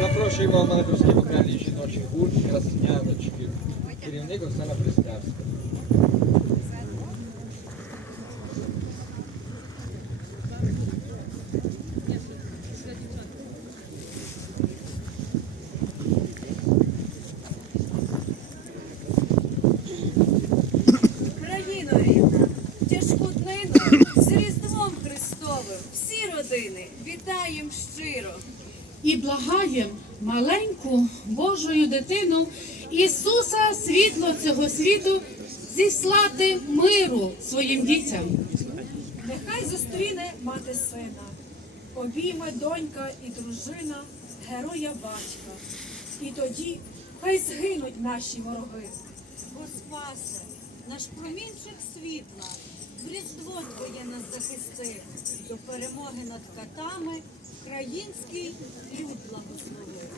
Запрошуємо в Аматорський вокальний жіночий гурт Красняночки. Керівник Оксана Пристявська. Родини вітаєм щиро. і благаєм маленьку Божою дитину Ісуса світло цього світу зіслати миру своїм дітям. Нехай зустріне мати сина, обійме донька і дружина героя батька. І тоді хай згинуть наші вороги. Госпасе, наш промінчик світла, в різдво Твоє нас захисти, до перемоги над катами український люд благослови.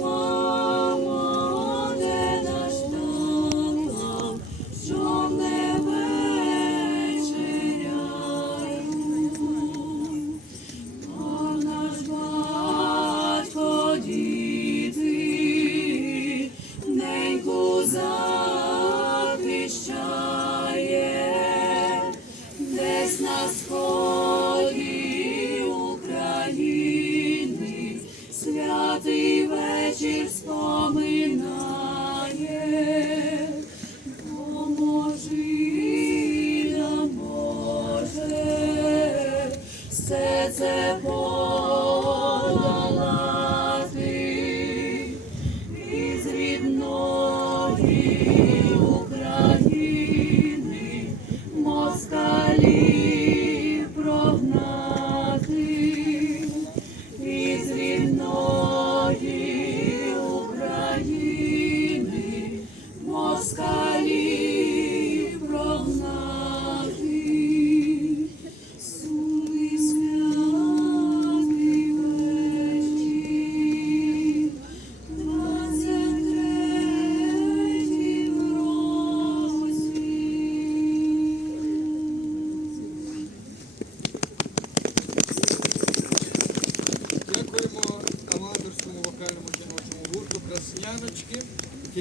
one.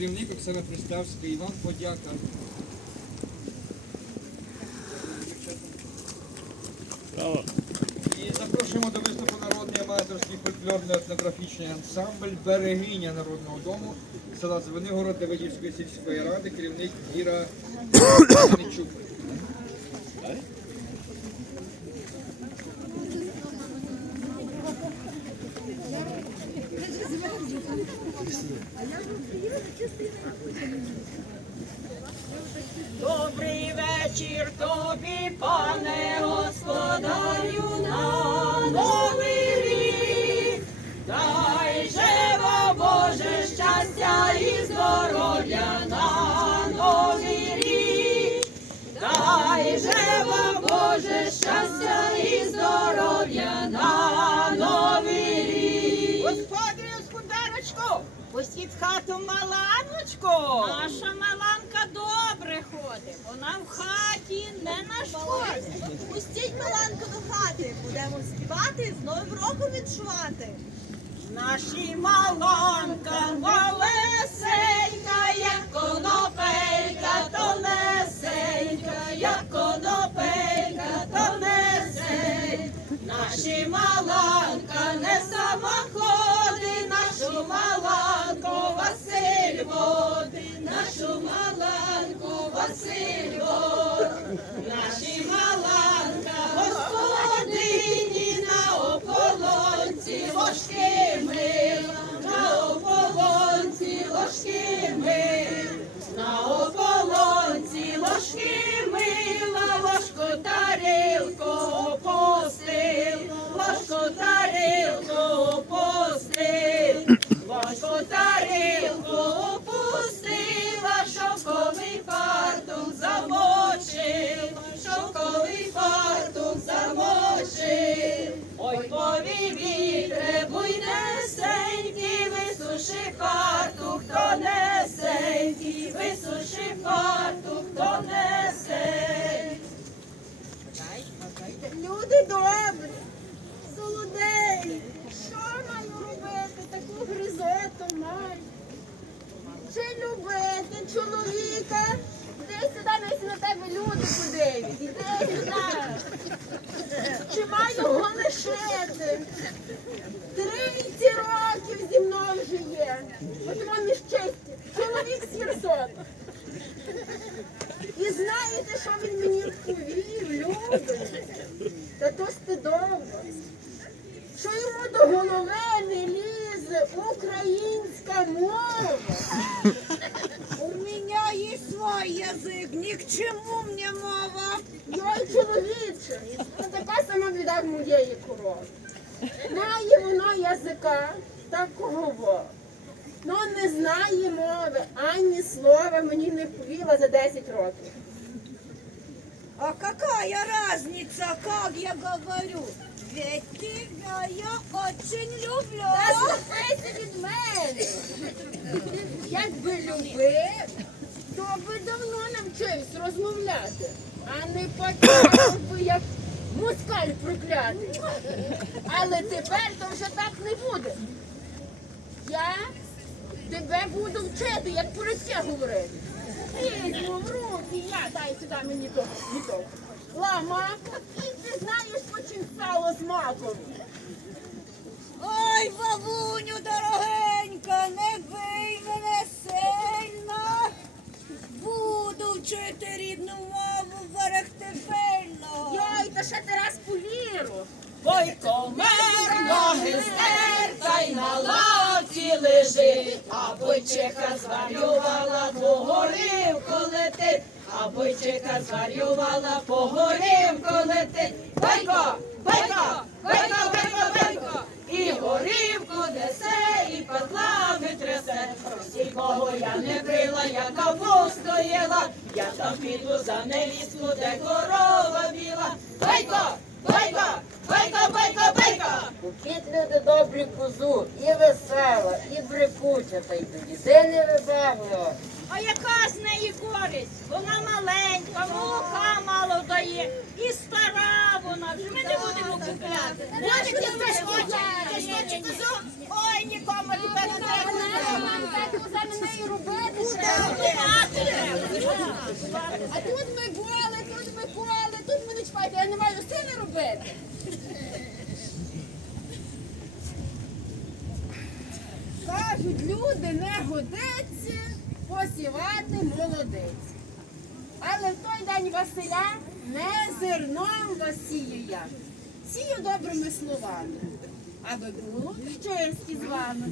Керівник Оксана Приставська, І вам подяка. І запрошуємо до виступу народний аматорський фольклорний етнографічний ансамбль Берегиня Народного дому села Звенигород Давидівської сільської ради, керівник Віра Мельничук. Добрий вечір тобі, пане господарю, на новий рік. Дай же вам, Боже щастя і здоров'я на новий рік. Дай же вам, Боже щастя в хату маланочку. Наша Маланка добре ходить, вона в хаті не нашкодить. Пустіть Маланку до хати, будемо співати, з Новим роком відчувати. Наші маланка малесенька, Yeah. Добре, добрий. Що маю робити? Таку гризоту маю. Чи любити чоловіка? Де сюди, десь на тебе люди подивлять. Сюди. Чи маю його лишити? Знає мови, ані слова мені не повіла за 10 років. А какая разница, как я говорю? Ведь тебя я очень люблю. Та слухайся від мене. Якби любив, то би давно навчився розмовляти, а не почав би як москаль проклятий. Але тепер то вже так не буде. Я тебе буду вчити, як по-людськи говорити. Візьму в руки, я дай сюди мені то віток. Лама, і ти знаєш, по чим сало з маком. Ой, бабуню дорогенька, не бий мене сильно. Буду вчити рідну мову, берегти пильно. Йой, та ще ти раз повіру. Бойко мер, ноги й на лавці лежить, а бойчиха зварювала, по горівку летить, а бойчиха зварювала, по горівку летить. Бойко, бойко, бойко, бойко, бойко, і горівку несе, і петлами трясе. Стілького я не брила, я капусту їла, я там піду за невістку, де корова біла. Бойко, добрі козу, і весела, і брикуча, та й тоді. Де не вибавила. А яка з неї користь? Вона маленька, молока мало дає, і стара вона. Вже ми не будемо купляти. Може, ти теж хочеш козу? Ой, нікому тепер не треба. Так за неї робити треба. А тут ми були, тут ми були, тут ми не чіпайте, я не маю сили робити. Люди не годиться посівати молодець. Але в той день Василя не зерном вас сію я. Сію добрими словами. Аби було щасті з вами.